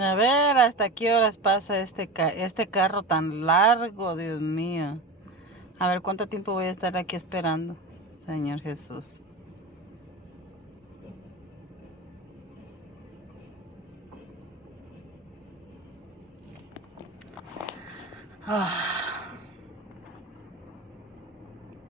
A ver, ¿hasta qué horas pasa este carro tan largo, Dios mío? A ver, ¿cuánto tiempo voy a estar aquí esperando, Señor Jesús? Ah.